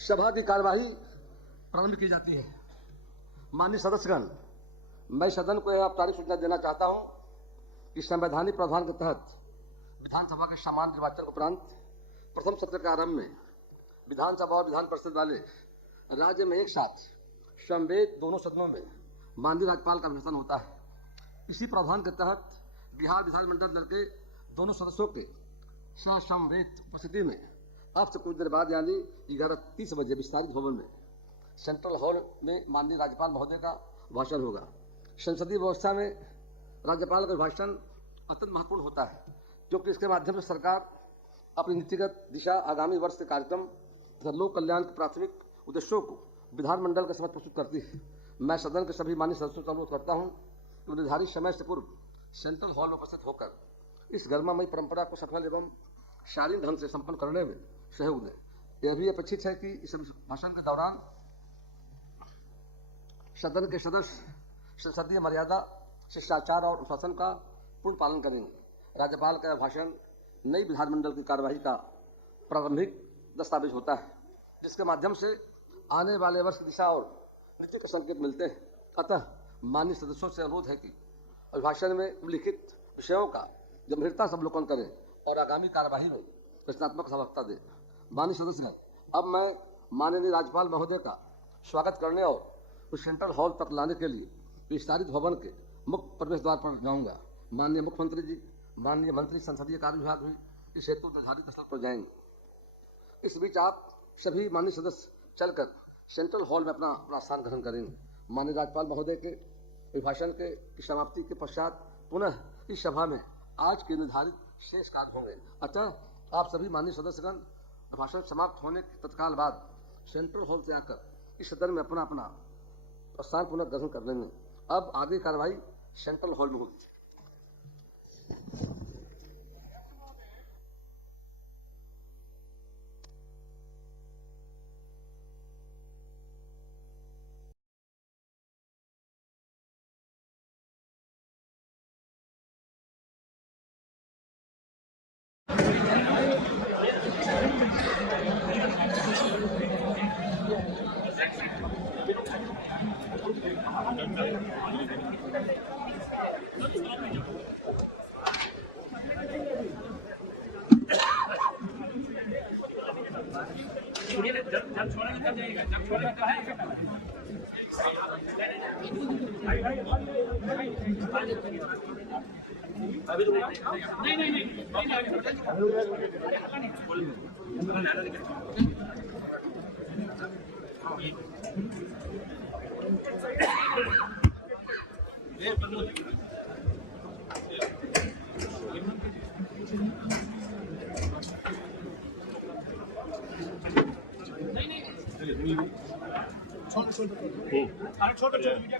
सभा की कार्यवाही प्रारंभ की जाती है। माननीय सदस्यगण, मैं सदन को यह औपचारिक सूचना देना चाहता हूं कि संवैधानिक प्रावधान के तहत विधानसभा के सामान्य निर्वाचन उपरांत प्रथम सत्र के आरंभ में विधानसभा और विधान परिषद वाले राज्य में एक साथ समवेत दोनों सदनों में माननीय राज्यपाल का अभिभाषण होता है। इसी प्रावधान के तहत बिहार विधानमंडल दल के दोनों सदस्यों के समवेत उपस्थिति में अब से कुछ देर बाद यानी 11:30 बजे विस्तारित भवन में सेंट्रल हॉल में माननीय राज्यपाल महोदय का भाषण होगा। संसदीय व्यवस्था में राज्यपाल का भाषण अत्यंत महत्वपूर्ण होता है, क्योंकि इसके माध्यम से सरकार अपनी नीतिगत दिशा, आगामी वर्ष के कार्यक्रम तथा लोक कल्याण के प्राथमिक उद्देश्यों को विधानमंडल के समक्ष प्रस्तुत करती है। मैं सदन के सभी माननीय सदस्यों से अनुरोध करता हूं कि निर्धारित समय से पूर्व सेंट्रल हॉल में उपस्थित होकर इस गर्मामयी परंपरा को सफल एवं शालीन ढंग से संपन्न करने में सहयोग दें। यह भी अपेक्षित है कि इस भाषण के दौरान सदन के सदस्य संसदीय मर्यादा, शिष्टाचार और अनुशासन का पूर्ण पालन करेंगे। राज्यपाल का भाषण नई विधानमंडल की कार्यवाही का प्रारंभिक दस्तावेज होता है, जिसके माध्यम से आने वाले वर्ष की दिशा और नीति के संकेत मिलते हैं। अतः माननीय सदस्यों से अनुरोध है कि अभिभाषण में उल्लिखित विषयों का गंभीरता से अवलोकन करें और आगामी कार्यवाही में रचनात्मक सहभागिता दें। माननीय सदस्यगण, अब मैं माननीय राज्यपाल महोदय का स्वागत करने और उस सेंट्रल हॉल तक लाने के लिए विस्तारित भवन के मुख्य प्रवेश द्वार पर जाऊंगा। माननीय मुख्यमंत्री जी, माननीय मंत्री संसदीय कार्य विभाग भी इस हेतु निर्धारित स्थल पर जाएंगे। इस बीच आप सभी माननीय सदस्य चलकर सेंट्रल हॉल में अपना स्थान ग्रहण करेंगे। माननीय राज्यपाल महोदय के अभिभाषण की समाप्ति के पश्चात पुनः इस सभा में आज के निर्धारित शेष कार्य होंगे। अतः आप सभी माननीय सदस्यगण भाषण समाप्त होने के तत्काल बाद सेंट्रल हॉल से आकर इस सदन में अपना स्थान पुनः ग्रहण कर लेंगे। अब आगे कार्रवाई सेंट्रल हॉल में होगी। जब छोड़ेंगे तब जाइएगा, जब छोड़ेंगे तो है। छोड़ मीडिया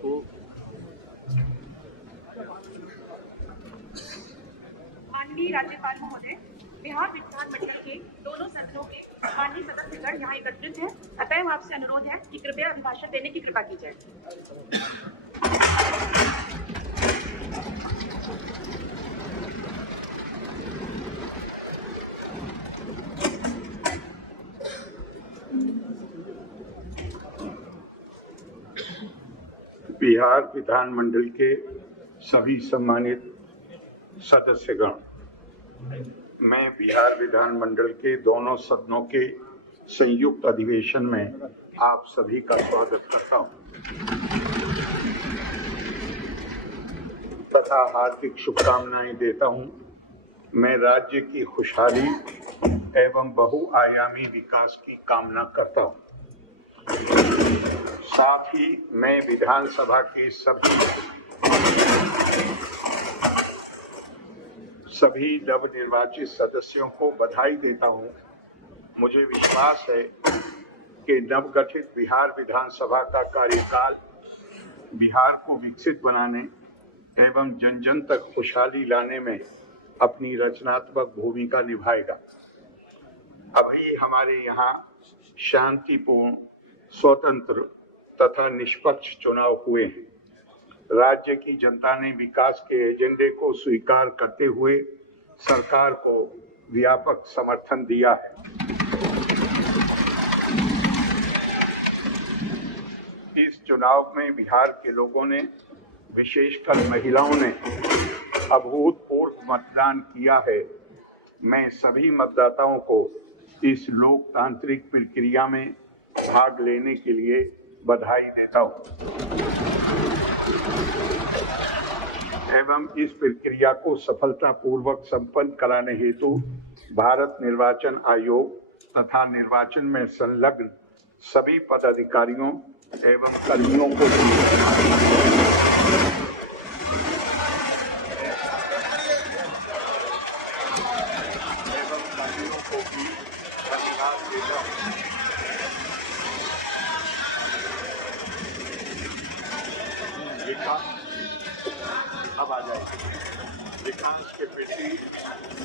को माननीय राज्यपाल महोदय, बिहार विधानमंडल के दोनों सदनों के माननीय सदस्यगण यहाँ एकत्रित हैं। अतः आपसे अनुरोध है कि कृपया अभिभाषण देने की कृपा की जाए। बिहार बिहार विधानमंडल के सभी सम्मानित सदस्यगण, मैं बिहार विधानमंडल के दोनों सदनों के संयुक्त अधिवेशन में आप सभी का स्वागत करता हूं तथा हार्दिक शुभकामनाएं देता हूं। मैं राज्य की खुशहाली एवं बहुआयामी विकास की कामना करता हूं। साथ ही मैं विधानसभा के सभी नवनिर्वाचित सदस्यों को बधाई देता हूं। मुझे विश्वास है कि नवगठित बिहार विधानसभा का कार्यकाल बिहार को विकसित बनाने एवं जन जन तक खुशहाली लाने में अपनी रचनात्मक भूमिका निभाएगा। अभी हमारे यहाँ शांतिपूर्ण, स्वतंत्र तथा निष्पक्ष चुनाव हुए हैं। राज्य की जनता ने विकास के एजेंडे को स्वीकार करते हुए सरकार को व्यापक समर्थन दिया है। इस चुनाव में बिहार के लोगों ने, विशेषकर महिलाओं ने अभूतपूर्व मतदान किया है। मैं सभी मतदाताओं को इस लोकतांत्रिक प्रक्रिया में भाग लेने के लिए बधाई देता हूं एवं इस प्रक्रिया को सफलतापूर्वक संपन्न कराने हेतु भारत निर्वाचन आयोग तथा निर्वाचन में संलग्न सभी पदाधिकारियों एवं कर्मियों को भी धन्यवाद देता हूं। अब आ जाए विकास के प्रति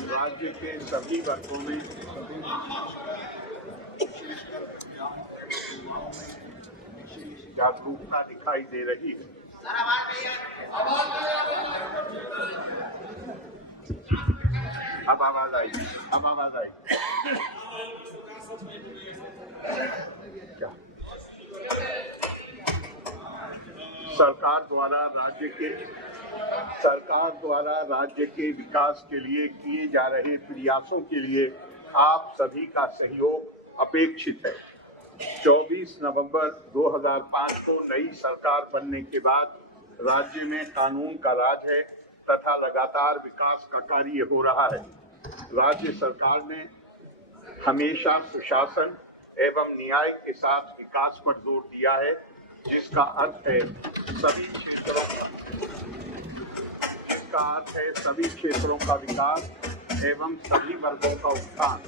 राज्य के सभी वर्गों में जागरूकता दिखाई दे रही है। अब आवाज आई, क्या सरकार द्वारा राज्य के विकास के लिए किए जा रहे प्रयासों के लिए आप सभी का सहयोग अपेक्षित है। 24 नवंबर 2005 को नई सरकार बनने के बाद राज्य में कानून का राज है तथा लगातार विकास का कार्य हो रहा है। राज्य सरकार ने हमेशा सुशासन एवं न्याय के साथ विकास पर जोर दिया है, जिसका अर्थ है सभी क्षेत्रों का विकास एवं सभी वर्गों का उत्थान।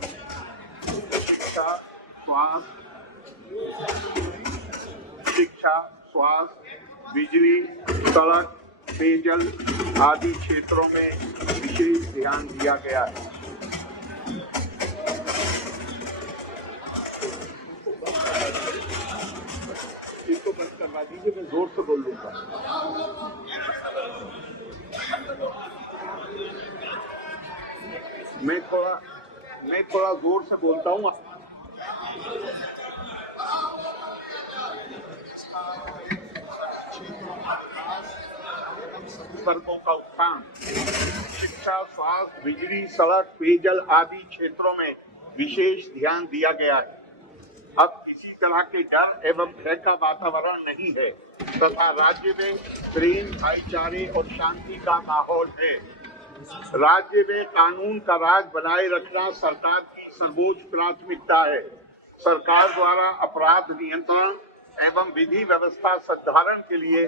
शिक्षा, स्वास्थ्य, बिजली, सड़क, पेयजल आदि क्षेत्रों में विशेष ध्यान दिया गया है। इसको बंद करवा दीजिए, मैं जोर से बोल लूंगा। मैं थोड़ा जोर से बोलता हूँ। वर्गों का उत्थान। शिक्षा, स्वास्थ्य, बिजली, सड़क, पेयजल आदि क्षेत्रों में विशेष ध्यान दिया गया है। अब किसी तरह के डर एवं भय का वातावरण नहीं है तथा राज्य में प्रेम, भाईचारे और शांति का माहौल है। राज्य में कानून का राज बनाए रखना सरकार की सर्वोच्च प्राथमिकता है। सरकार द्वारा अपराध नियंत्रण एवं विधि व्यवस्था संधारण के लिए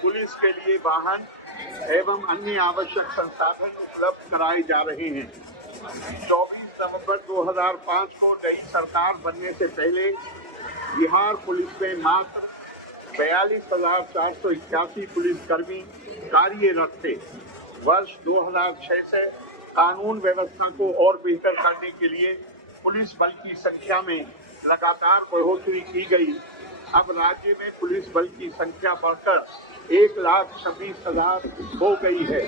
पुलिस के लिए वाहन एवं अन्य आवश्यक संसाधन उपलब्ध कराए जा रहे हैं। 24 नवंबर 2005 को नई सरकार बनने से पहले बिहार पुलिस में मात्र 42,481 पुलिसकर्मी कार्यरत थे। वर्ष 2006 से कानून व्यवस्था को और बेहतर करने के लिए पुलिस बल की संख्या में लगातार बढ़ोतरी की गई। अब राज्य में पुलिस बल की संख्या बढ़कर 1,26,000 हो गई है।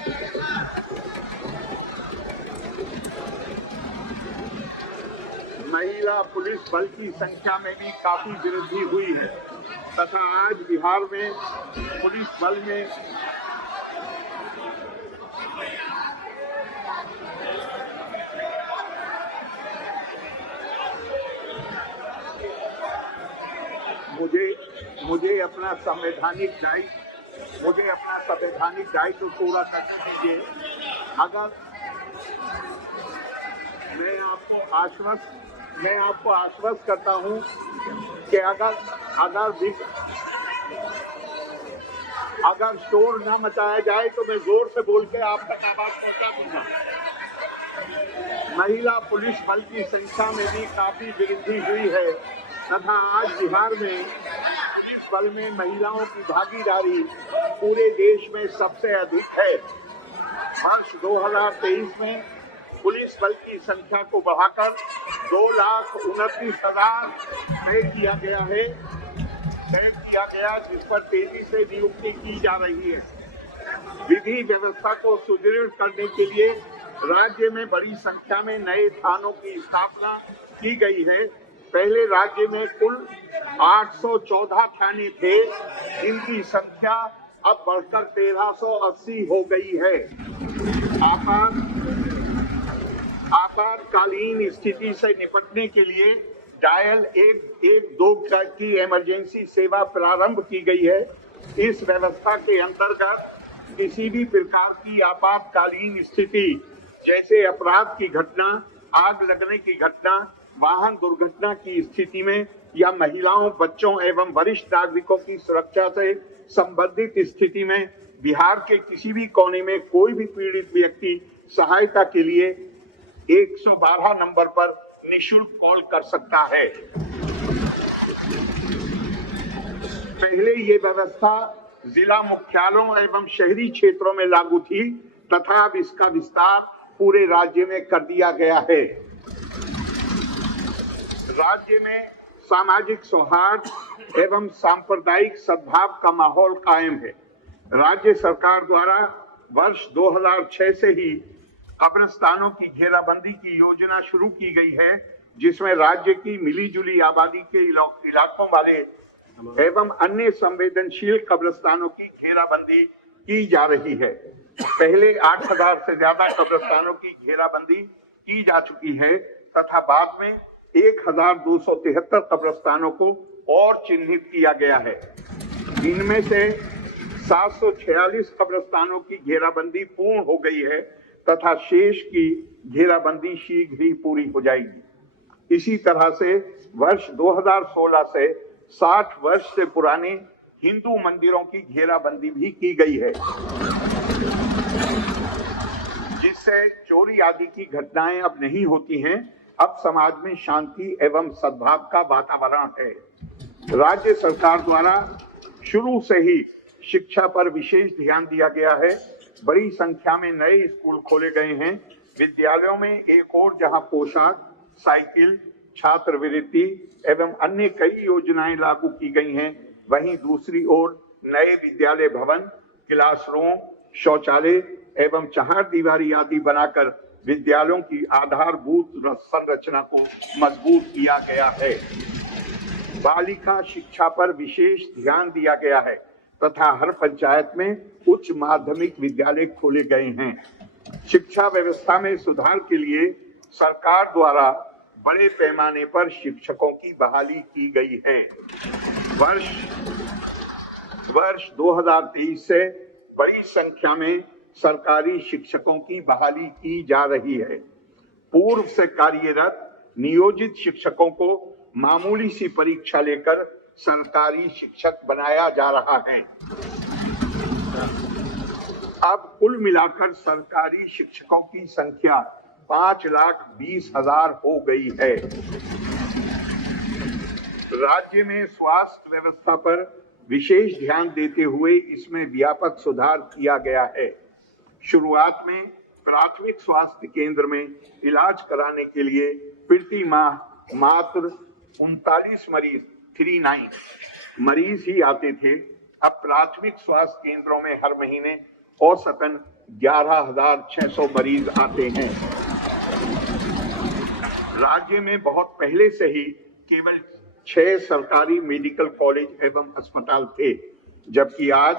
महिला पुलिस बल की संख्या में भी काफी वृद्धि हुई है तथा आज बिहार में पुलिस बल में मुझे अपना संवैधानिक दायित्व पूरा करने दीजिए। अगर मैं आपको आश्वस्त करता हूं कि अगर शोर न मचाया जाए तो मैं जोर से बोल के आप तक आवाज पहुंचा दूंगा। महिला पुलिस बल की संख्या में भी काफी वृद्धि हुई है तथा आज बिहार में पुलिस बल में महिलाओं की भागीदारी पूरे देश में सबसे अधिक है। वर्ष 2023 में पुलिस बल की संख्या को बढ़ाकर 2,29,000 तय किया गया, जिस पर तेजी से नियुक्ति की जा रही है। विधि व्यवस्था को सुदृढ़ करने के लिए राज्य में बड़ी संख्या में नए थानों की स्थापना की गई है। पहले राज्य में कुल 814 थाने थे, इनकी संख्या अब बढ़कर 1380 हो गई है। आपातकालीन स्थिति से निपटने के लिए डायल 112 की इमरजेंसी सेवा प्रारंभ की गई है। इस व्यवस्था के अंतर्गत किसी भी प्रकार की आपातकालीन स्थिति जैसे अपराध की घटना, आग लगने की घटना, वाहन दुर्घटना की स्थिति में या महिलाओं, बच्चों एवं वरिष्ठ नागरिकों की सुरक्षा से संबंधित स्थिति में बिहार के किसी भी कोने में कोई भी पीड़ित व्यक्ति सहायता के लिए 112 नंबर पर निःशुल्क कॉल कर सकता है। पहले ये व्यवस्था जिला मुख्यालयों एवं शहरी क्षेत्रों में लागू थी तथा अब इसका विस्तार पूरे राज्य में कर दिया गया है। राज्य में सामाजिक सौहार्द एवं सांप्रदायिक सद्भाव का माहौल कायम है। राज्य सरकार द्वारा वर्ष 2006 से ही कब्रिस्तानों की घेराबंदी की योजना शुरू की गई है, जिसमें राज्य की मिली-जुली आबादी के इलाकों वाले एवं अन्य संवेदनशील कब्रिस्तानों की घेराबंदी की जा रही है। पहले 8,000 से ज्यादा कब्रिस्तानों की घेराबंदी की जा चुकी है तथा बाद में 1,273 कब्रिस्तानों को और चिन्हित किया गया है। इनमें से 746 कब्रिस्तानों की घेराबंदी पूर्ण हो गई है तथा शेष की घेराबंदी शीघ्र ही पूरी हो जाएगी। इसी तरह से वर्ष 2016 से 60 वर्ष से पुराने हिंदू मंदिरों की घेराबंदी भी की गई है, जिससे चोरी आदि की घटनाएं अब नहीं होती हैं। अब समाज में शांति एवं सद्भाव का वातावरण है। राज्य सरकार द्वारा शुरू से ही शिक्षा पर विशेष ध्यान दिया गया है। बड़ी संख्या में नए स्कूल खोले गए हैं। विद्यालयों में एक और जहां पोशाक, साइकिल, छात्रवृत्ति एवं अन्य कई योजनाएं लागू की गई हैं, वहीं दूसरी ओर नए विद्यालय भवन, क्लासरूम, शौचालय एवं चहारदीवारी आदि बनाकर विद्यालयों की आधारभूत संरचना को मजबूत किया गया है। बालिका शिक्षा पर विशेष ध्यान दिया गया है तथा हर पंचायत में उच्च माध्यमिक विद्यालय खोले गए हैं। शिक्षा व्यवस्था में सुधार के लिए सरकार द्वारा बड़े पैमाने पर शिक्षकों की बहाली की गई है। वर्ष 2023 से बड़ी संख्या में सरकारी शिक्षकों की बहाली की जा रही है। पूर्व से कार्यरत नियोजित शिक्षकों को मामूली सी परीक्षा लेकर सरकारी शिक्षक बनाया जा रहा है। अब कुल मिलाकर सरकारी शिक्षकों की संख्या 5,20,000 हो गई है। राज्य में स्वास्थ्य व्यवस्था पर विशेष ध्यान देते हुए इसमें व्यापक सुधार किया गया है। शुरुआत में प्राथमिक स्वास्थ्य केंद्र में इलाज कराने के लिए प्रति माह मात्र 39 मरीज ही आते थे। अब प्राथमिक स्वास्थ्य केंद्रों में हर महीने औसतन 11,600 मरीज आते हैं। राज्य में बहुत पहले से ही केवल 6 सरकारी मेडिकल कॉलेज एवं अस्पताल थे, जबकि आज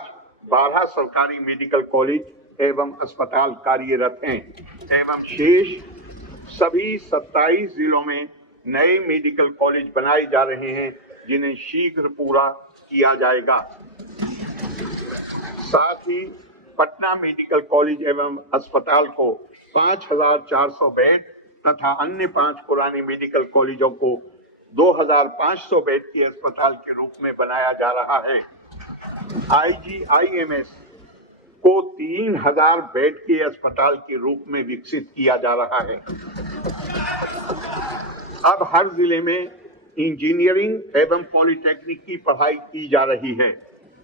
12 सरकारी मेडिकल कॉलेज एवं अस्पताल कार्यरत हैं एवं शेष सभी 27 जिलों में नए मेडिकल कॉलेज बनाए जा रहे हैं, जिन्हें शीघ्र पूरा किया जाएगा। साथ ही पटना मेडिकल कॉलेज एवं अस्पताल को 5,400 बेड तथा अन्य 5 पुराने मेडिकल कॉलेजों को 2,500 बेड के अस्पताल के रूप में बनाया जा रहा है। IGIMS को 3,000 बेड के अस्पताल के रूप में विकसित किया जा रहा है। अब हर जिले में इंजीनियरिंग एवं पॉलिटेक्निक की पढ़ाई की जा रही है।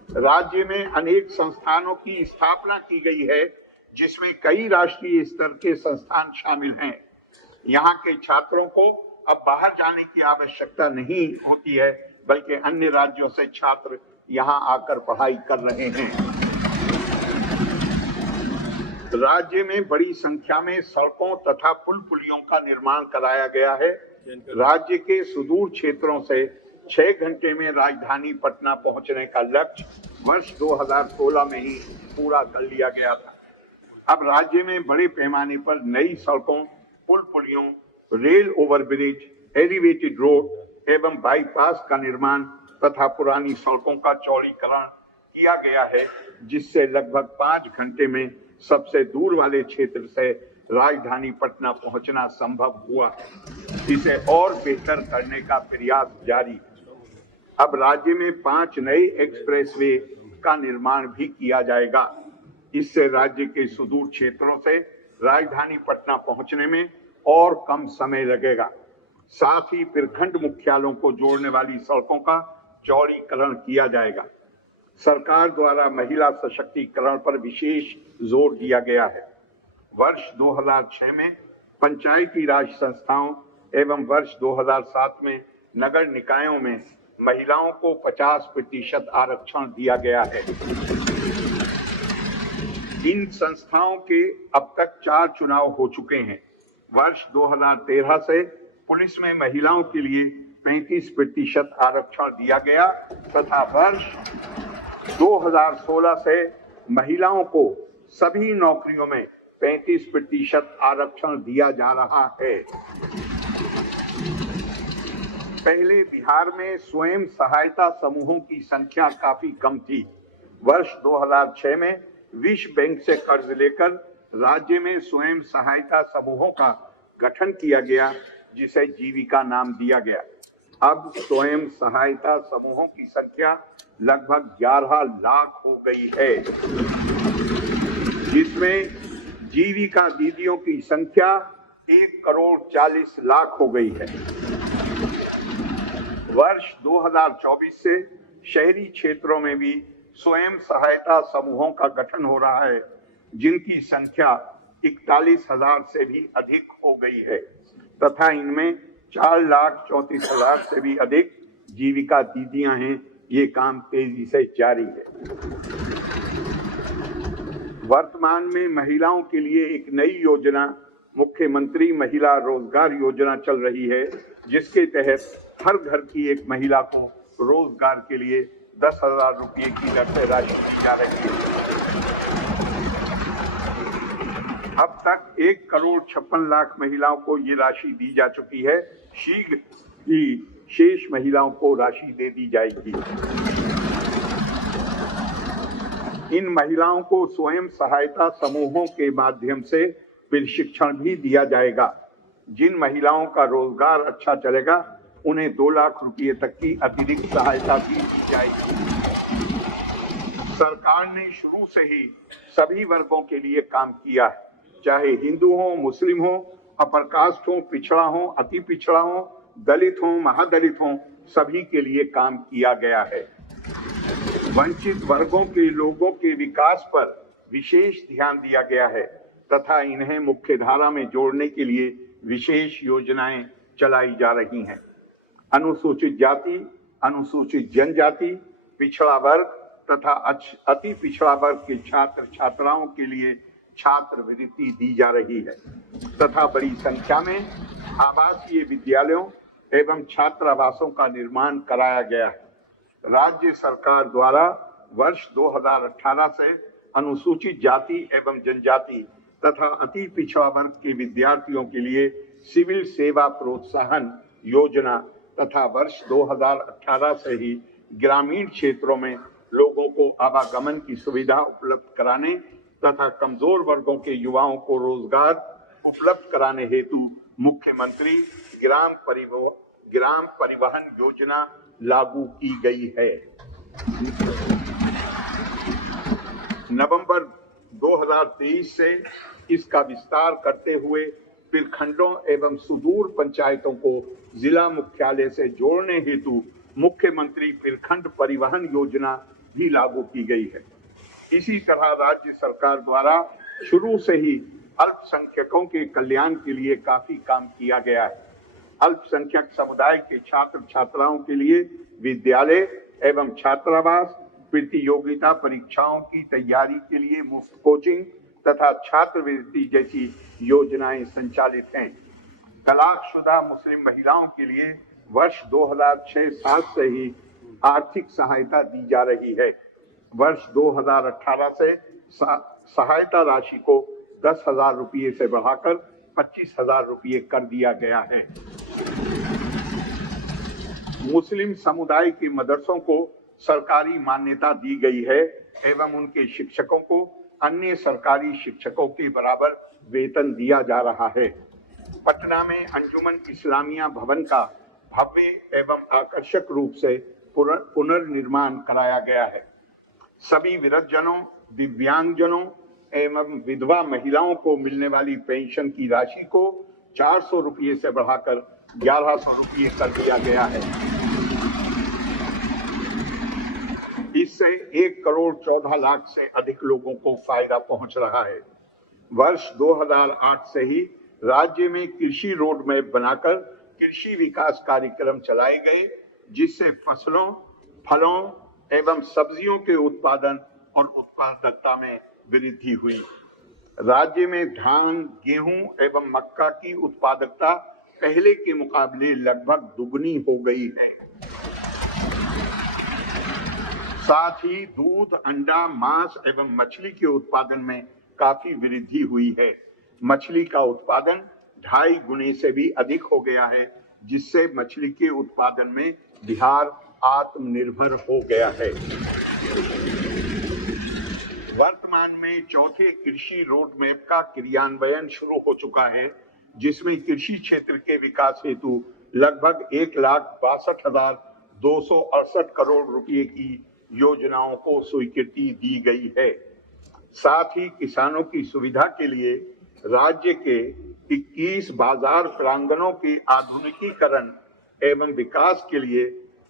राज्य में अनेक संस्थानों की स्थापना की गई है, जिसमें कई राष्ट्रीय स्तर के संस्थान शामिल हैं। यहाँ के छात्रों को अब बाहर जाने की आवश्यकता नहीं होती है, बल्कि अन्य राज्यों से छात्र यहाँ आकर पढ़ाई कर रहे हैं। राज्य में बड़ी संख्या में सड़कों तथा पुल पुलियों का निर्माण कराया गया है। राज्य के सुदूर क्षेत्रों से 6 घंटे में राजधानी पटना पहुंचने का लक्ष्य वर्ष 2016 में ही पूरा कर लिया गया था। अब राज्य में बड़े पैमाने पर नई सड़कों, पुल पुलियों, रेल ओवरब्रिज, एलिवेटेड रोड एवं बाईपास का निर्माण तथा पुरानी सड़कों का चौड़ीकरण किया गया है, जिससे लगभग 5 घंटे में सबसे दूर वाले क्षेत्र से राजधानी पटना पहुंचना संभव हुआ। इसे और बेहतर करने का प्रयास जारी है। अब राज्य में 5 नए एक्सप्रेसवे का निर्माण भी किया जाएगा। इससे राज्य के सुदूर क्षेत्रों से राजधानी पटना पहुंचने में और कम समय लगेगा। साथ ही प्रखंड मुख्यालयों को जोड़ने वाली सड़कों का चौड़ीकरण किया जाएगा। सरकार द्वारा महिला सशक्तिकरण पर विशेष जोर दिया गया है। वर्ष 2006 में पंचायती राज संस्थाओं एवं वर्ष 2007 में नगर निकायों में महिलाओं को 50% आरक्षण दिया गया है। इन संस्थाओं के अब तक 4 चुनाव हो चुके हैं। वर्ष 2013 से पुलिस में महिलाओं के लिए 35% आरक्षण दिया गया तथा वर्ष 2016 से महिलाओं को सभी नौकरियों में 35% आरक्षण दिया जा रहा है। पहले बिहार में स्वयं सहायता समूहों की संख्या काफी कम थी। वर्ष 2006 में विश्व बैंक से कर्ज लेकर राज्य में स्वयं सहायता समूहों का गठन किया गया, जिसे जीविका नाम दिया गया। अब स्वयं सहायता समूहों की संख्या लगभग 11 लाख हो गई है, जिसमें जीविका दीदियों की संख्या 1,40,00,000 हो गई है। वर्ष 2024 से शहरी क्षेत्रों में भी स्वयं सहायता समूहों का गठन हो रहा है, जिनकी संख्या 41,000 से भी अधिक हो गई है तथा इनमें 4,34,000 से भी अधिक जीविका दीदियां हैं। ये काम तेजी से जारी है। वर्तमान में महिलाओं के लिए एक नई योजना मुख्यमंत्री महिला रोजगार योजना चल रही है, जिसके तहत हर घर की एक महिला को रोजगार के लिए 10,000 रुपये की दर से राशि दी जा रही है। अब तक 1,56,00,000 महिलाओं को ये राशि दी जा चुकी है। शीघ्र ही शेष महिलाओं को राशि दे दी जाएगी। इन महिलाओं को स्वयं सहायता समूहों के माध्यम से प्रशिक्षण भी दिया जाएगा। जिन महिलाओं का रोजगार अच्छा चलेगा, उन्हें 2 लाख रुपये तक की अतिरिक्त सहायता भी दी जाएगी। सरकार ने शुरू से ही सभी वर्गों के लिए काम किया है, चाहे हिंदू हो, मुस्लिम हो, अपर कास्ट हो, पिछड़ा हो, अति पिछड़ा हो, दलित हो, महादलित हो, सभी के लिए काम किया गया है। वंचित वर्गों के लोगों के विकास पर विशेष ध्यान दिया गया है तथा इन्हें मुख्यधारा में जोड़ने के लिए विशेष योजनाएं चलाई जा रही हैं। अनुसूचित जाति, अनुसूचित जनजाति, पिछड़ा वर्ग तथा अति पिछड़ा वर्ग के छात्र छात्राओं के लिए छात्रवृत्ति दी जा रही है तथा बड़ी संख्या में आवासीय विद्यालयों एवं छात्रावासों का निर्माण कराया गया है। राज्य सरकार द्वारा वर्ष 2018 से अनुसूचित जाति एवं जनजाति तथा अति पिछड़ा वर्ग के विद्यार्थियों के लिए सिविल सेवा प्रोत्साहन योजना तथा वर्ष 2018 से ही ग्रामीण क्षेत्रों में लोगों को आवागमन की सुविधा उपलब्ध कराने तथा कमजोर वर्गों के युवाओं को रोजगार उपलब्ध कराने हेतु मुख्यमंत्री ग्राम परिवहन योजना लागू की गई है। नवंबर 2023 से इसका विस्तार करते हुए प्रखंडों एवं सुदूर पंचायतों को जिला मुख्यालय से जोड़ने हेतु मुख्यमंत्री प्रखंड परिवहन योजना भी लागू की गई है। इसी तरह राज्य सरकार द्वारा शुरू से ही अल्पसंख्यकों के कल्याण के लिए काफी काम किया गया है। अल्पसंख्यक समुदाय के छात्र छात्राओं के लिए विद्यालय एवं छात्रावास, प्रतियोगिता परीक्षाओं की तैयारी के लिए मुफ्त कोचिंग तथा छात्रवृत्ति जैसी योजनाएं संचालित हैं। तलाकशुदा मुस्लिम महिलाओं के लिए वर्ष 2006-7 से ही आर्थिक सहायता दी जा रही है। वर्ष 2018 से सहायता राशि को 10,000 रुपये से बढ़ाकर 25,000 रुपये कर दिया गया है। मुस्लिम समुदाय के मदरसों को सरकारी मान्यता दी गई है एवं उनके शिक्षकों को अन्य सरकारी शिक्षकों के बराबर वेतन दिया जा रहा है। पटना में अंजुमन इस्लामिया भवन का भव्य एवं आकर्षक रूप से पुनर्निर्माण कराया गया है। सभी वृद्धजनों, दिव्यांगजनों एवं विधवा महिलाओं को मिलने वाली पेंशन की राशि को 400 रुपये से बढ़ाकर 1100 रुपये कर दिया गया है। इससे 1,14,00,000 से अधिक लोगों को फायदा पहुंच रहा है। वर्ष 2008 से ही राज्य में कृषि रोड मैप बनाकर कृषि विकास कार्यक्रम चलाए गए, जिससे फसलों, फलों एवं सब्जियों के उत्पादन और उत्पादकता में वृद्धि हुई। राज्य में धान, गेहूं एवं मक्का की उत्पादकता पहले के मुकाबले लगभग दुगनी हो गई है। साथ ही दूध, अंडा, मांस एवं मछली के उत्पादन में काफी वृद्धि हुई है। मछली का उत्पादन 2.5 गुने से भी अधिक हो गया है, जिससे मछली के उत्पादन में बिहार आत्मनिर्भर हो गया है। वर्तमान में चौथे कृषि रोड मैप का क्रियान्वयन शुरू हो चुका है, जिसमें कृषि क्षेत्र के विकास हेतु लगभग 1,62,268 करोड़ रुपए की योजनाओं को स्वीकृति दी गई है। साथ ही किसानों की सुविधा के लिए राज्य के 21 बाजार प्रांगणों के आधुनिकीकरण एवं विकास के लिए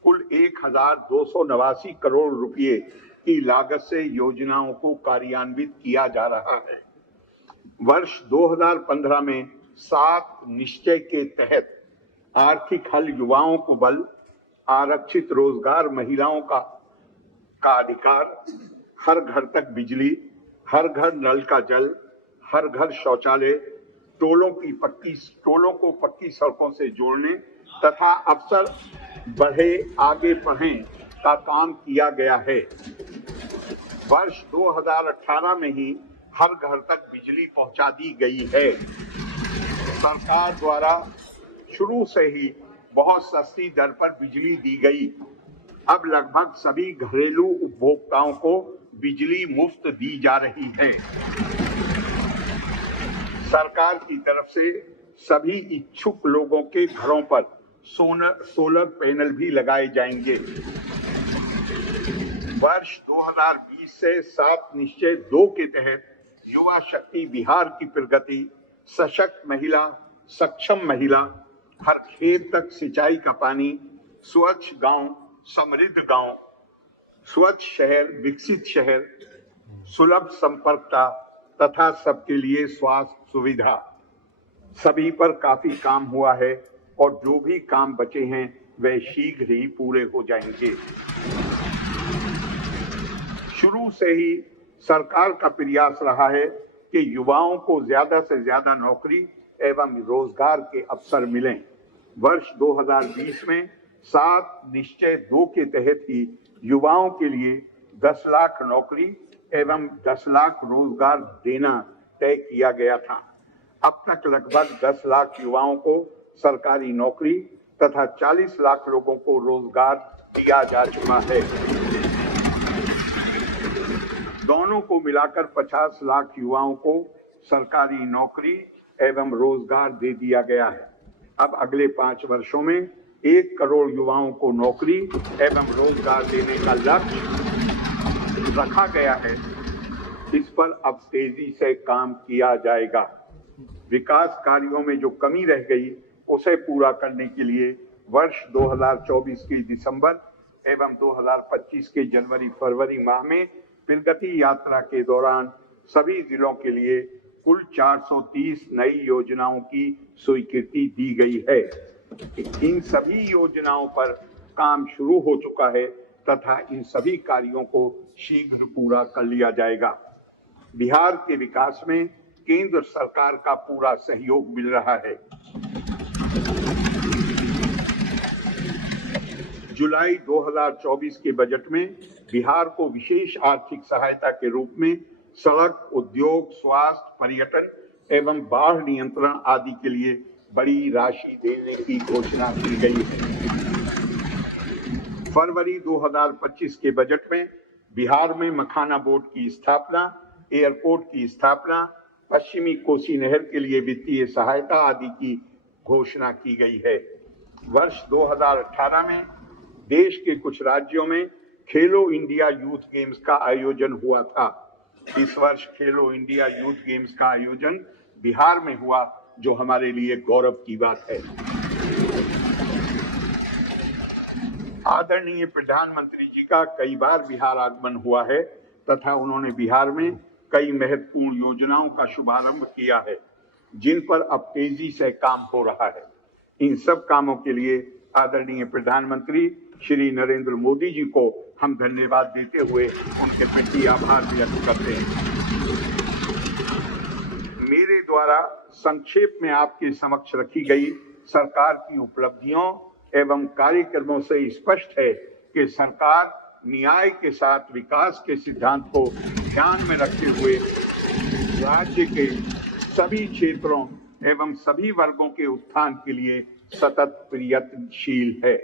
कुल 1,289 करोड़ रुपए की लागत से योजनाओं को कार्यान्वित किया जा रहा है। वर्ष 2015 में 7 निश्चय के तहत आर्थिक हल, युवाओं को बल, आरक्षित रोजगार, महिलाओं का अधिकार, हर घर तक बिजली, हर घर नल का जल, हर घर शौचालय, टोलों को पक्की सड़कों से जोड़ने तथा अवसर बढ़े आगे बढ़ें का काम किया गया है। वर्ष 2018 में ही हर घर तक बिजली पहुंचा दी गई है। सरकार द्वारा शुरू से ही बहुत सस्ती दर पर बिजली दी गई। अब लगभग सभी घरेलू उपभोक्ताओं को बिजली मुफ्त दी जा रही है। सरकार की तरफ से सभी इच्छुक लोगों के घरों पर सोलर पैनल भी लगाए जाएंगे। वर्ष 2020 से 7 निश्चय 2 के तहत युवा शक्ति बिहार की प्रगति, सशक्त महिला, सक्षम महिला, हर खेत तक सिंचाई का पानी, स्वच्छ गांव, समृद्ध गांव, स्वच्छ शहर, विकसित शहर, सुलभ संपर्कता तथा सबके लिए स्वास्थ्य सुविधा, सभी पर काफी काम हुआ है और जो भी काम बचे हैं वे शीघ्र ही पूरे हो जाएंगे। से ही सरकार का प्रयास रहा है कि युवाओं को ज्यादा से ज्यादा नौकरी एवं रोजगार के अवसर मिलें। वर्ष 2020 में 7 निश्चय 2 के तहत ही युवाओं के लिए 10 लाख नौकरी एवं 10 लाख रोजगार देना तय किया गया था। अब तक लगभग 10 लाख युवाओं को सरकारी नौकरी तथा 40 लाख लोगों को रोजगार दिया जा चुका है। दोनों को मिलाकर 50 लाख युवाओं को सरकारी नौकरी एवं रोजगार दे दिया गया है। अब अगले 5 वर्षों में 1 करोड़ युवाओं को नौकरी एवं रोजगार देने का लक्ष्य रखा गया है। इस पर अब तेजी से काम किया जाएगा। विकास कार्यों में जो कमी रह गई उसे पूरा करने के लिए वर्ष 2024 की दिसंबर एवं 2025 के जनवरी-फरवरी माह में प्रगति यात्रा के दौरान सभी जिलों के लिए कुल 430 नई योजनाओं की स्वीकृति दी गई है। इन सभी योजनाओं पर काम शुरू हो चुका है तथा इन सभी कार्यों को शीघ्र पूरा कर लिया जाएगा। बिहार के विकास में केंद्र सरकार का पूरा सहयोग मिल रहा है। जुलाई 2024 के बजट में बिहार को विशेष आर्थिक सहायता के रूप में सड़क, उद्योग, स्वास्थ्य, पर्यटन एवं बाढ़ नियंत्रण आदि के लिए बड़ी राशि देने की घोषणा की गई है। फरवरी 2025 के बजट में बिहार में मखाना बोर्ड की स्थापना, एयरपोर्ट की स्थापना, पश्चिमी कोसी नहर के लिए वित्तीय सहायता आदि की घोषणा की गई है। वर्ष 2018 में देश के कुछ राज्यों में खेलो इंडिया यूथ गेम्स का आयोजन हुआ था। इस वर्ष खेलो इंडिया यूथ गेम्स का आयोजन बिहार में हुआ, जो हमारे लिए गौरव की बात है। आदरणीय प्रधानमंत्री जी का कई बार बिहार आगमन हुआ है तथा उन्होंने बिहार में कई महत्वपूर्ण योजनाओं का शुभारंभ किया है, जिन पर अब तेजी से काम हो रहा है। इन सब कामों के लिए आदरणीय प्रधानमंत्री श्री नरेंद्र मोदी जी को हम धन्यवाद देते हुए उनके प्रति आभार व्यक्त करते हैं। मेरे द्वारा संक्षेप में आपके समक्ष रखी गई सरकार की उपलब्धियों एवं कार्यक्रमों से स्पष्ट है कि सरकार न्याय के साथ विकास के सिद्धांत को ध्यान में रखते हुए राज्य के सभी क्षेत्रों एवं सभी वर्गों के उत्थान के लिए सतत प्रयत्नशील है।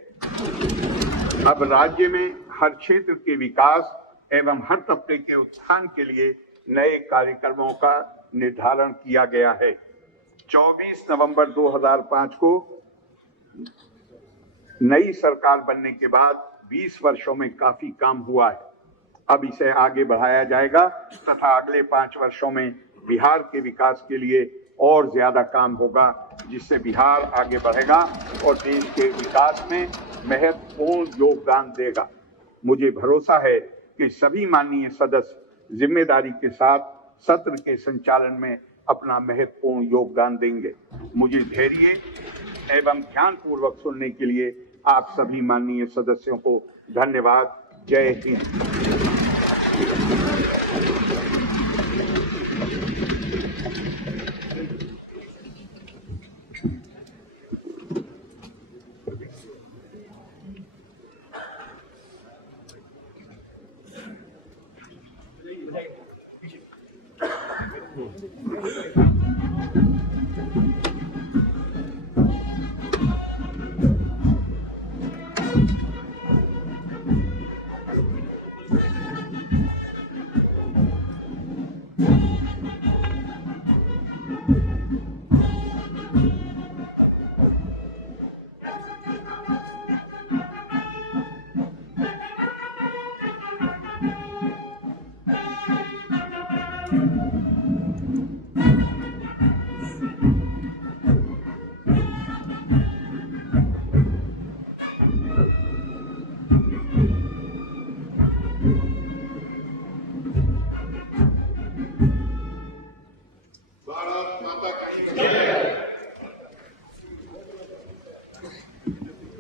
अब राज्य में हर क्षेत्र के विकास एवं हर तबके के उत्थान के लिए नए कार्यक्रमों का निर्धारण किया गया है। 24 नवंबर 2005 को नई सरकार बनने के बाद 20 वर्षों में काफी काम हुआ है। अब इसे आगे बढ़ाया जाएगा तथा अगले 5 वर्षों में बिहार के विकास के लिए और ज्यादा काम होगा, जिससे बिहार आगे बढ़ेगा और देश के विकास में महत्वपूर्ण योगदान देगा। मुझे भरोसा है कि सभी माननीय सदस्य जिम्मेदारी के साथ सत्र के संचालन में अपना महत्वपूर्ण योगदान देंगे। मुझे धैर्य एवं ध्यानपूर्वक सुनने के लिए आप सभी माननीय सदस्यों को धन्यवाद। जय हिंद।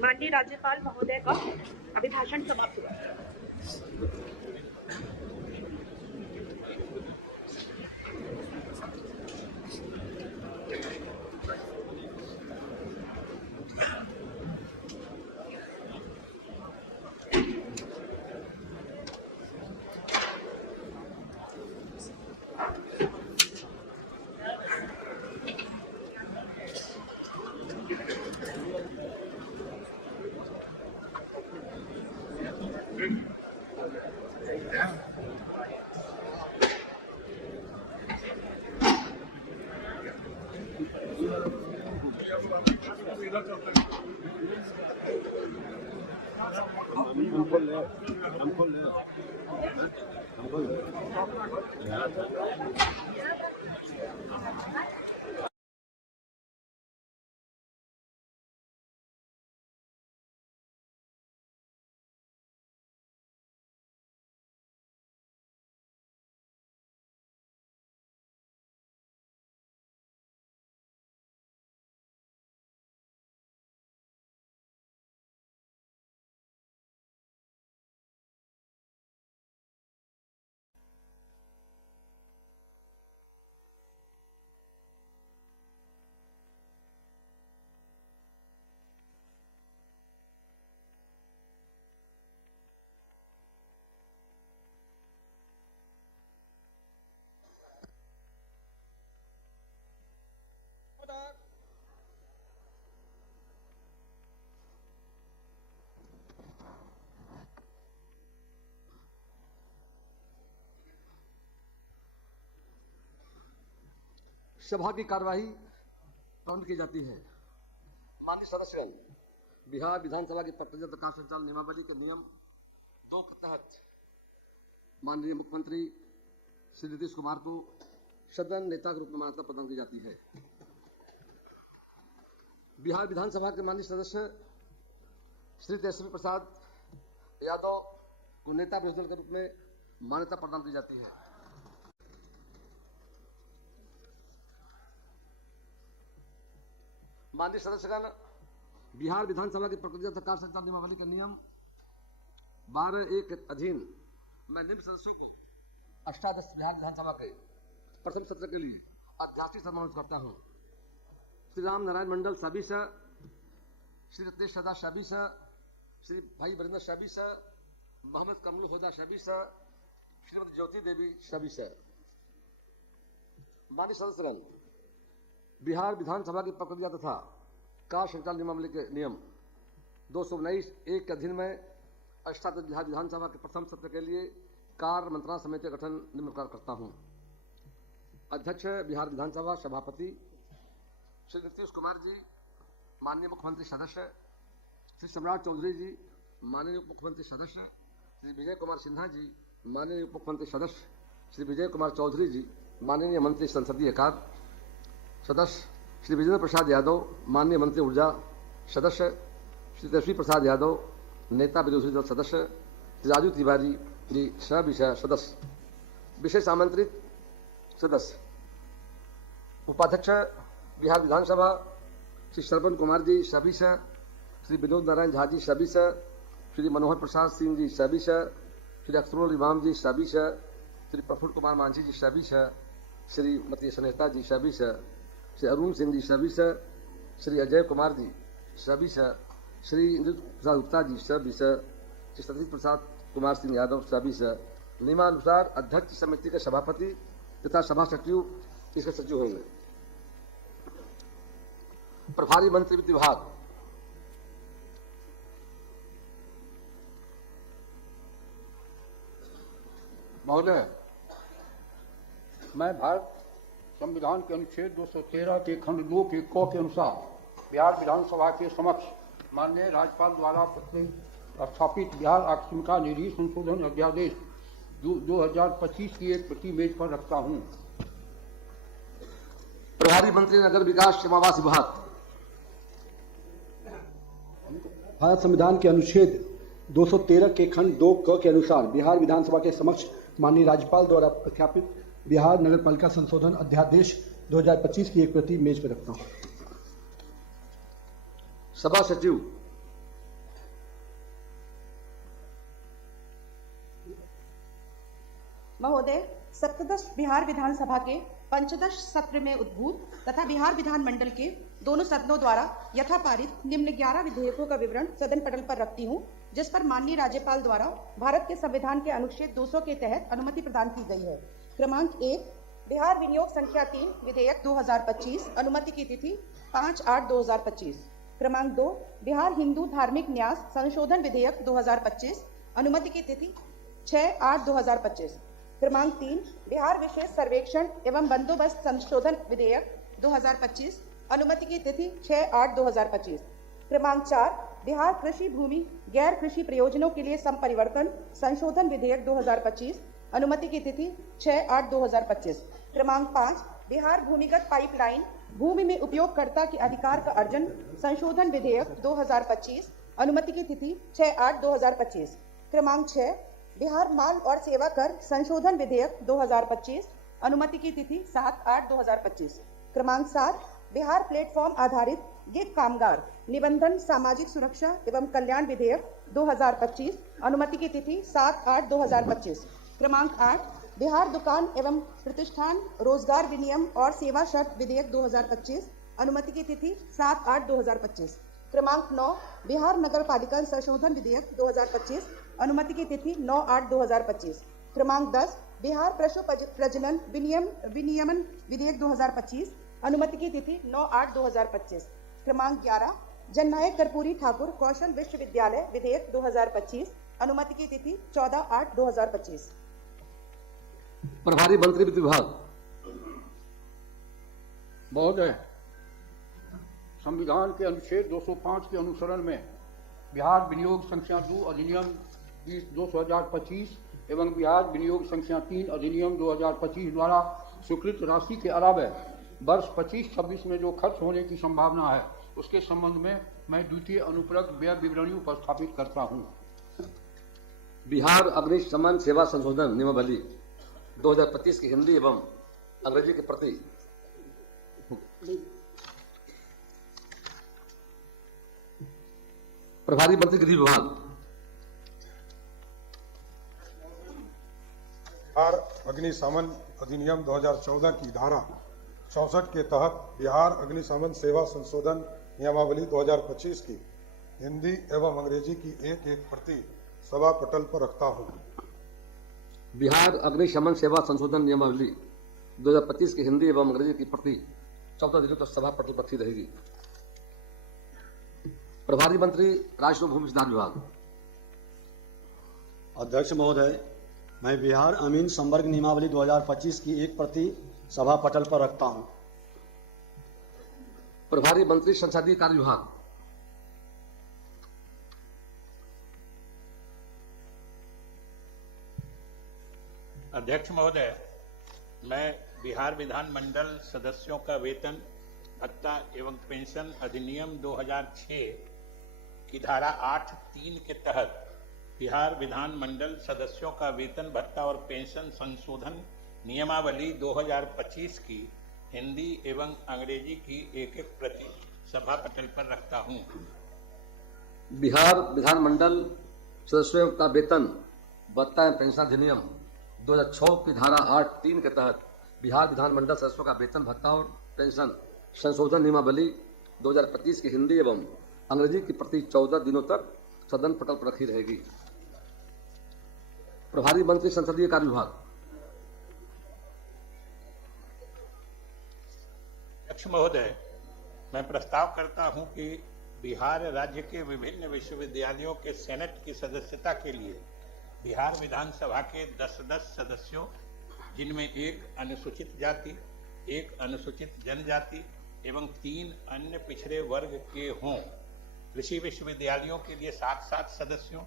माननीय राज्यपाल महोदय का अभिभाषण समाप्त हुआ। इधर चलते हैं। सभा की कार्यवाही प्रारंभ की जाती है। माननीय सदस्यगण, बिहार विधानसभा की प्रक्रिया तथा संचालन नियमावली के नियम 2 के तहत माननीय मुख्यमंत्री श्री नीतीश कुमार को सदन नेता के रूप में मान्यता प्रदान की जाती है। बिहार विधानसभा के माननीय सदस्य श्री तेजस्वी प्रसाद यादव को नेता विरोधी दल के रूप में मान्यता प्रदान की जाती है। माननीय सदस्यगण, बिहार विधानसभा की प्रक्रिया तथा कार्य संचालन नियमावली के नियम 12(1) के अधीन मैं निम्न सदस्यों को अष्टादश बिहार विधानसभा के प्रथम सत्र के लिए अध्यादेश सम्मानित करता हूं। श्री राम नारायण मंडल सभी से, श्री रत्नेश सदा सभी से, श्री भाई वरिंदर सभी से, मोहम्मद कमल होदा सभी से, श्रीमती ज्योति देवी सभी से। माननीय सदस्यगण, बिहार विधानसभा की प्रक्रिया तथा कार्य संचालन नियमावली के नियम 219(1) के अधीन में अष्टादश बिहार विधानसभा के प्रथम सत्र के लिए कार्य मंत्रणा समिति का गठन निम्न प्रकार करता हूं। अध्यक्ष बिहार विधानसभा सभापति श्री नीतीश कुमार जी, माननीय मुख्यमंत्री सदस्य श्री सम्राट चौधरी जी, माननीय उप मुख्यमंत्री सदस्य श्री विजय कुमार सिन्हा जी, माननीय उप मुख्यमंत्री सदस्य श्री विजय कुमार चौधरी जी, माननीय मंत्री संसदीय कार्य सदस्य श्री विजेंद्र प्रसाद यादव, माननीय मंत्री ऊर्जा सदस्य श्री तेजस्वी प्रसाद यादव, नेता विरोधी दल सदस्य श्री राजू तिवारी जी विषय सदस्य, विशेष आमंत्रित सदस्य उपाध्यक्ष बिहार विधानसभा श्री श्रवण कुमार जी सभी से, श्री विनोद नारायण झा जी सभी से, श्री मनोहर प्रसाद सिंह जी सभी से, श्री अख्तरुल इमाम जी सभी से, श्री प्रफुल्ल कुमार मांझी जी सभी से, श्रीमती सनेता जी सभी से, श्री अरुण सिंह जी सभी से, श्री अजय कुमार जी सभी से, श्री इंद्रजीत प्रसाद गुप्ता जी सभी से, श्री सतीश प्रसाद कुमार सिंह यादव सभी से। नियमानुसार अध्यक्ष समिति के सभापति तथा सभा सचिव इसके सचिव होंगे। प्रभारी मंत्री वित्त विभाग महोदय, मैं भारत संविधान के अनुच्छेद 213 के खंड 2 के क के अनुसार बिहार विधानसभा के समक्ष माननीय राज्यपाल द्वारा स्थापित बिहार आकस्मिका निधि संशोधन अध्यादेश 2025 की एक प्रति मेज पर रखता हूं। प्रभारी मंत्री नगर विकास एवं आवास विभाग भारत संविधान के अनुच्छेद 213 के खंड 2 क के अनुसार बिहार विधानसभा के समक्ष माननीय राज्यपाल द्वारा प्रख्यापित बिहार नगर पालिका संशोधन अध्यादेश 2025 की एक प्रति मेज पर रखता हूं। सभा सचिव महोदय, सप्तदश बिहार विधानसभा के पंचदश सत्र में उद्भूत तथा बिहार विधानमंडल के दोनों सदनों द्वारा यथापारित निम्न 11 विधेयकों का विवरण सदन पटल पर रखती हूं, जिस पर माननीय राज्यपाल द्वारा भारत के संविधान के अनुच्छेद 200 के तहत अनुमति प्रदान की गई है। क्रमांक 1, बिहार विनियोग संख्या 3 विधेयक 2025, अनुमति की तिथि 5/8/2025। क्रमांक 2, बिहार हिंदू धार्मिक न्यास संशोधन विधेयक 2025, अनुमति की तिथि 6/8/2025। क्रमांक 3, बिहार विशेष सर्वेक्षण एवं बंदोबस्त संशोधन विधेयक 2025, अनुमति की तिथि 6/8/2025। क्रमांक 4, बिहार कृषि भूमि गैर कृषि प्रयोजनों के लिए संपरिवर्तन संशोधन विधेयक 2025, अनुमति की तिथि 6/8/2025। क्रमांक 5, बिहार भूमिगत पाइपलाइन भूमि में उपयोगकर्ता के अधिकार का अर्जन संशोधन विधेयक 2025, अनुमति की तिथि 6/8/2025। क्रमांक 6, बिहार माल और सेवा कर संशोधन विधेयक 2025, अनुमति की तिथि 7/8/2025। क्रमांक 7, बिहार प्लेटफॉर्म आधारित गिग कामगार निबंधन सामाजिक सुरक्षा एवं कल्याण विधेयक 2025, अनुमति की तिथि 7/8/2025। क्रमांक 8, बिहार दुकान एवं प्रतिष्ठान रोजगार विनियम और सेवा शर्त विधेयक 2025, अनुमति की तिथि 7/8/2025। क्रमांक 9, बिहार नगर पालिका संशोधन विधेयक 2025, अनुमति की तिथि 9/8/2025। क्रमांक 10, बिहार पशु प्रजनन विनियमन विधेयक 2025, अनुमति की तिथि 9/8/2025। क्रमांक 11, जननायक कर्पूरी ठाकुर कौशल विश्वविद्यालय विधेयक 2025, अनुमति की तिथि 14/8/2025। प्रभारी मंत्री वित्त विभाग। महोदय, संविधान के अनुच्छेद 205 के अनुसरण में बिहार विनियोग संख्या 2 अधिनियम 2025 एवं बिहार विनियोग संख्या 3 अधिनियम 2025 द्वारा स्वीकृत राशि के अलावा वर्ष 25-26 में जो खर्च होने की संभावना है उसके संबंध में मैं द्वितीय अनुपूरक व्यय विवरणी उपस्थापित करता हूं। बिहार अग्निशमन सेवा संशोधन नियमावली 2025 की हिंदी एवं अंग्रेजी की प्रति प्रभारी मंत्री गृह विभाग। बिहार अग्निशमन अधिनियम 2014 की धारा 64 के तहत बिहार अग्निशमन सेवा संशोधन नियमावली 2025 की हिंदी एवं अंग्रेजी की एक प्रति सभा पटल पर रखता हूं। बिहार अग्निशमन सेवा संशोधन नियमावली 2025 की हिंदी एवं अंग्रेजी की प्रति 14 दिनों तक सभा पटल पर रखी रहेगी। प्रभारी मंत्री राजस्व भूमि सुधार विभाग। अध्यक्ष महोदय, मैं बिहार अमीन संवर्ग नियमावली 2025 की एक प्रति सभा पटल पर रखता हूं। प्रभारी मंत्री संसदीय कार्य विभाग। अध्यक्ष महोदय, मैं बिहार विधानमंडल सदस्यों का वेतन भत्ता एवं पेंशन अधिनियम 2006 की धारा 8(3) के तहत बिहार विधानमंडल सदस्यों का वेतन भत्ता और पेंशन संशोधन नियमावली 2025 की हिंदी एवं अंग्रेजी की एक प्रति सभा पटल पर रखता हूं। बिहार विधानमंडल सदस्यों का वेतन भत्ता एवं पेंशन अधिनियम 2006 की धारा 8(3) के तहत बिहार विधानमंडल सदस्यों का वेतन भत्ता और पेंशन संशोधन नियमावली 2025 की हिंदी एवं अंग्रेजी की प्रति 14 दिनों तक सदन पटल पर रखी रहेगी। प्रभारी मंत्री संसदीय कार्य विभाग। अध्यक्ष महोदय, मैं प्रस्ताव करता हूं कि बिहार राज्य के विभिन्न विश्वविद्यालयों के सेनेट की सदस्यता के लिए बिहार विधानसभा के 10-10 सदस्यों, जिनमें एक अनुसूचित जाति, एक अनुसूचित जनजाति एवं 3 अन्य पिछड़े वर्ग के हों। कृषि विश्वविद्यालयों के लिए 7-7 सदस्यों,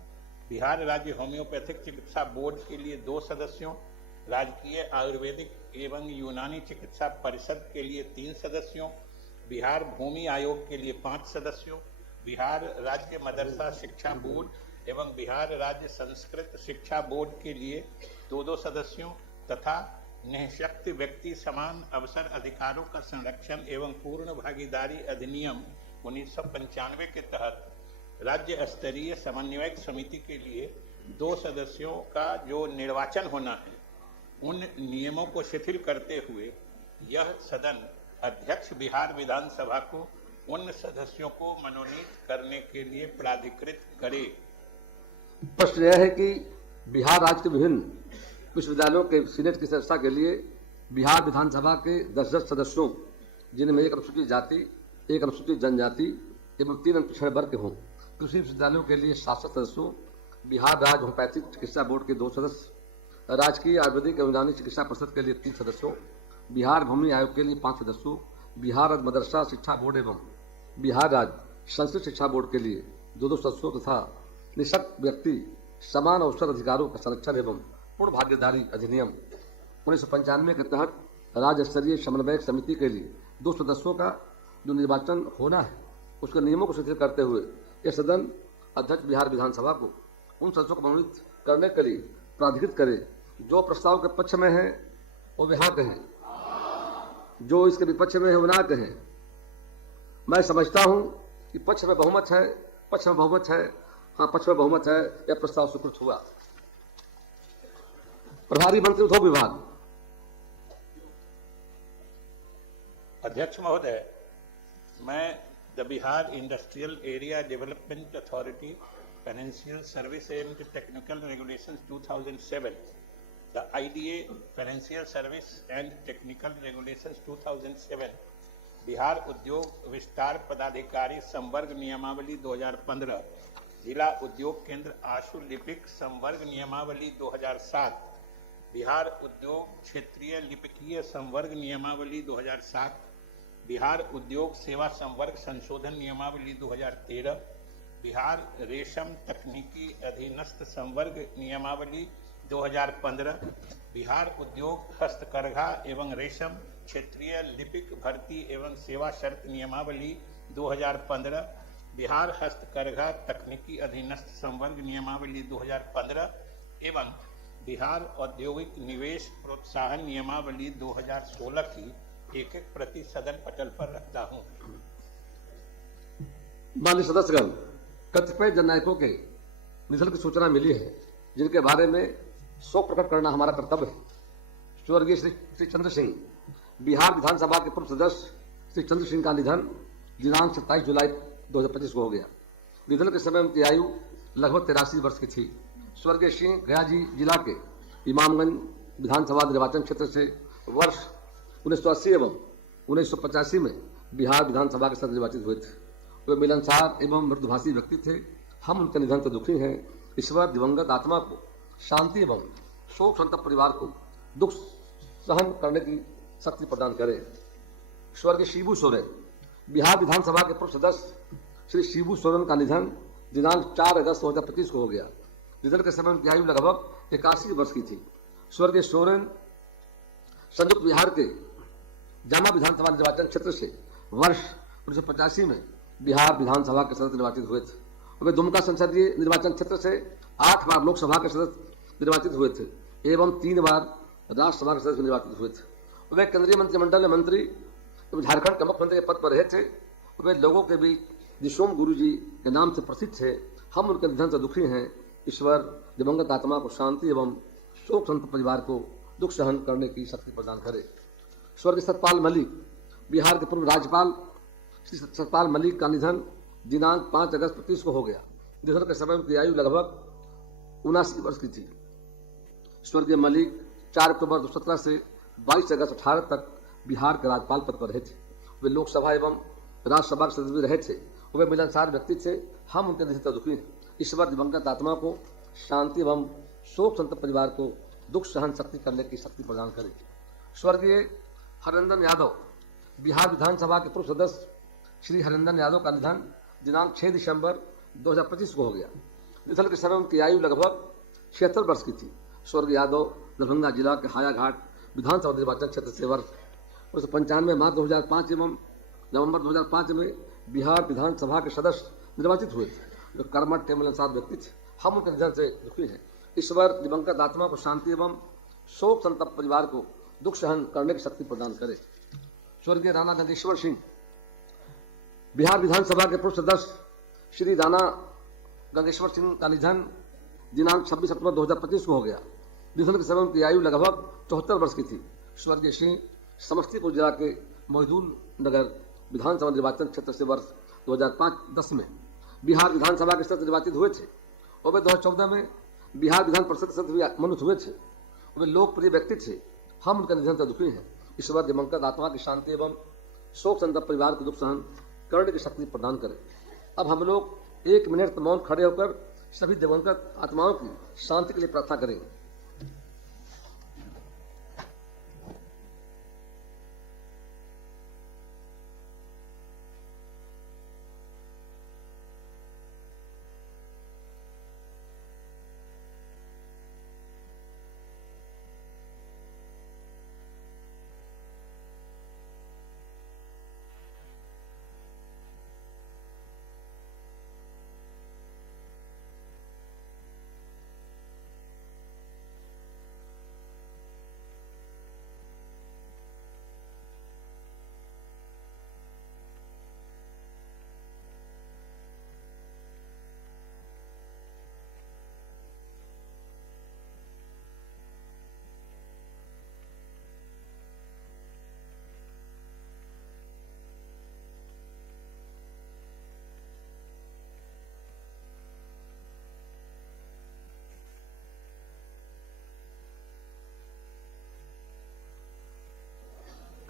बिहार राज्य होम्योपैथिक चिकित्सा बोर्ड के लिए 2 सदस्यों, राजकीय आयुर्वेदिक एवं यूनानी चिकित्सा परिषद के लिए 3 सदस्यों, बिहार भूमि आयोग के लिए 5 सदस्यों, बिहार राज्य मदरसा शिक्षा बोर्ड एवं बिहार राज्य संस्कृत शिक्षा बोर्ड के लिए 2-2 सदस्यों तथा निःशक्त व्यक्ति समान अवसर अधिकारों का संरक्षण एवं पूर्ण भागीदारी अधिनियम 1995 के तहत राज्य स्तरीय समन्वयक समिति के लिए 2 सदस्यों का जो निर्वाचन होना है, उन नियमों को शिथिल करते हुए यह सदन अध्यक्ष बिहार विधानसभा को उन सदस्यों को मनोनीत करने के लिए प्राधिकृत करे। प्रश्न यह है कि बिहार राज्य के विभिन्न विश्वविद्यालयों के सीनेट की सदस्यता के लिए बिहार विधानसभा के 10-10 सदस्यों, जिनमें एक अनुसूचित जाति, एक अनुसूचित जनजाति एवं 3 पिछड़े वर्ग के हों। कृषि विश्वविद्यालयों के लिए 7 सदस्यों, बिहार राज्य होम्योपैथिक चिकित्सा बोर्ड के 2 सदस्य, राजकीय आयुर्वेदिक एवं यूनानी चिकित्सा परिषद के लिए 3 सदस्यों, बिहार भूमि आयोग के लिए 5 सदस्यों, बिहार राज्य मदरसा शिक्षा बोर्ड एवं बिहार राज्य संस्कृत शिक्षा बोर्ड के लिए 2 सदस्यों तथा निःशक्त व्यक्ति समान अवसर अधिकारों का संरक्षण एवं पूर्ण भागीदारी अधिनियम 1995 के तहत राज्य स्तरीय समन्वयक समिति के लिए 2 सदस्यों का जो निर्वाचन होना है उसके नियमों को शिथिल करते हुए यह सदन अध्यक्ष बिहार विधानसभा को उन सदस्यों को मनोनीत करने के लिए प्राधिकृत करे जो प्रस्ताव के पक्ष में है वो हाँ कहें, जो इसके विपक्ष में है वो ना कहें। मैं समझता हूं कि पक्ष में बहुमत है, पक्ष में बहुमत है, हाँ पक्ष में बहुमत है, यह प्रस्ताव स्वीकृत हुआ। प्रभारी मंत्री उद्योग विभाग। अध्यक्ष महोदय, मैं the Bihar industrial area development authority financial service and technical regulations 2007, the IDA financial service and technical regulations 2007, Bihar उद्योग विस्तार पदाधिकारी संवर्ग नियमावली 2015, जिला उद्योग केंद्र आशु लिपिक संवर्ग नियमावली 2007, बिहार उद्योग क्षेत्रीय लिपिकीय संवर्ग नियमावली 2007, बिहार उद्योग सेवा संवर्ग संशोधन नियमावली 2013, बिहार रेशम तकनीकी अधीनस्थ संवर्ग नियमावली 2015, बिहार उद्योग हस्तकरघा एवं रेशम क्षेत्रीय लिपिक भर्ती एवं सेवा शर्त नियमावली 2015, बिहार हस्तकरघा तकनीकी अधीनस्थ संवर्ग नियमावली 2015 एवं बिहार औद्योगिक निवेश प्रोत्साहन नियमावली 2016 की एक प्रति सदन पटल पर रखता हूं। माननीय सदस्यगण, कतिपय जननायकों के निधन की सूचना मिली है जिनके बारे में शोक प्रकट करना हमारा कर्तव्य है। स्वर्गीय श्री चंद्र सिंह, बिहार विधानसभा के पूर्व सदस्य श्री चंद्र सिंह का निधन दिनांक 27 जुलाई 2025 को हो गया। निधन के समय उनकी आयु लगभग 83 वर्ष की थी। स्वर्गीय सिंह गया जिला के इमामगंज विधानसभा निर्वाचन क्षेत्र से वर्ष 1980 एवं 1985 में बिहार विधानसभा के सदस्य निर्वाचित हुए थे। वे मिलनसार एवं मृदुभाषी व्यक्ति थे। हम उनके निधन से दुखी हैं। ईश्वर दिवंगत आत्मा को शांति एवं शोक संतप्त परिवार को दुख सहन करने की शक्ति प्रदान करे। स्वर्गीय शिबू सोरेन, बिहार विधानसभा के पूर्व सदस्य श्री शिबू सोरेन का निधन दिनांक 4 अगस्त 2025 को हो गया। निधन के समय उनकी आयु लगभग 81 वर्ष की थी। स्वर्गीय सोरेन संयुक्त बिहार के जामा विधानसभा निर्वाचन क्षेत्र से वर्ष 1985 में बिहार विधानसभा के सदस्य निर्वाचित हुए थे। वे दुमका संसदीय निर्वाचन क्षेत्र से 8 बार लोकसभा के सदस्य निर्वाचित हुए थे एवं 3 बार राज्यसभा के सदस्य निर्वाचित हुए थे। वे केंद्रीय मंत्रिमंडल में मंत्री एवं झारखंड के मुख्यमंत्री के पद पर रहे थे। वे लोगों के बीच निशोम गुरु जी के नाम से प्रसिद्ध थे। हम उनके निधन से दुखी हैं। ईश्वर दिवंगत आत्मा को शांति एवं शोक संतप्त परिवार को दुख सहन करने की शक्ति प्रदान करे। स्वर्गीय सतपाल मलिक, बिहार के पूर्व राज्यपाल श्री सतपाल मलिक का निधन दिनांक 5 अगस्त 2025 को हो गया। निधन के समय उनकी आयु लगभग 79 वर्ष की थी। स्वर्गीय मलिक 4 अक्टूबर 2017 से 22 अगस्त 2018 तक बिहार के राज्यपाल पद पर रहे थे। वे लोकसभा एवं राज्यसभा के सदस्य भी रहे थे। वे मिलनसार व्यक्ति थे। हम उनके निधन से दुखी हैं। ईश्वर दिवंगत आत्मा को शांति एवं शोक संतप्त परिवार को दुख सहन शक्ति करने की शक्ति प्रदान करे। स्वर्गीय हरिनंदन यादव, बिहार विधानसभा के पूर्व सदस्य श्री हरिनंदन यादव का निधन दिनांक 6 दिसंबर 2025 को हो गया। निधन के समय उनकी आयु लगभग 76 वर्ष की थी। स्वर्गीय यादव दरभंगा जिला के हायाघाट विधानसभा निर्वाचन क्षेत्र से वर्ष 1995 मार्च 2005 एवं नवंबर 2005 में बिहार विधानसभा के सदस्य निर्वाचित हुए थे। वे कर्मठ मिलनसार व्यक्ति थे। हम उनके निधन से दुखी हैं। ईश्वर दिवंगत आत्मा को शांति एवं शोक संतप्त परिवार को दुख सहन करने की शक्ति प्रदान करे। स्वर्गीय राणा गंगेश्वर सिंह, बिहार विधानसभा के पूर्व सदस्य श्री राणा गंगेश्वर सिंह का निधन दिनांक 26 अक्टूबर 2025 को हो गया। निधन के समय उनकी आयु लगभग 74 वर्ष की थी। स्वर्गीय सिंह समस्तीपुर जिला के मोहिदुल नगर विधानसभा निर्वाचन क्षेत्र से वर्ष 2005-10 में बिहार विधानसभा के सदस्य निर्वाचित हुए थे और वे 2014 में बिहार विधान परिषद सदस्य भी मनोनीत हुए थे। वे लोकप्रिय व्यक्ति थे। हम उनके निधन से दुखी हैं। ईश्वर दिवंगत आत्मा की शांति एवं शोक संतप्त परिवार को दुख सहन करने की शक्ति प्रदान करें। अब हम लोग 1 मिनट मौन खड़े होकर सभी दिवंगत आत्माओं की शांति के लिए प्रार्थना करेंगे।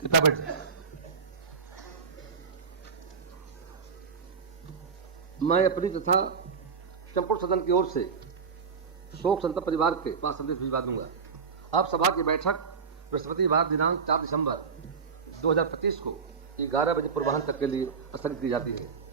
कृपया बैठ जाए। मैं अपनी तथा संपूर्ण सदन की ओर से शोक संतप्त परिवार के पास संदेश भिजवा दूंगा। अब सभा की बैठक बृहस्पतिवार दिनांक 4 दिसंबर 2025 को 11 बजे पूर्वाह्न तक के लिए स्थगित की जाती है।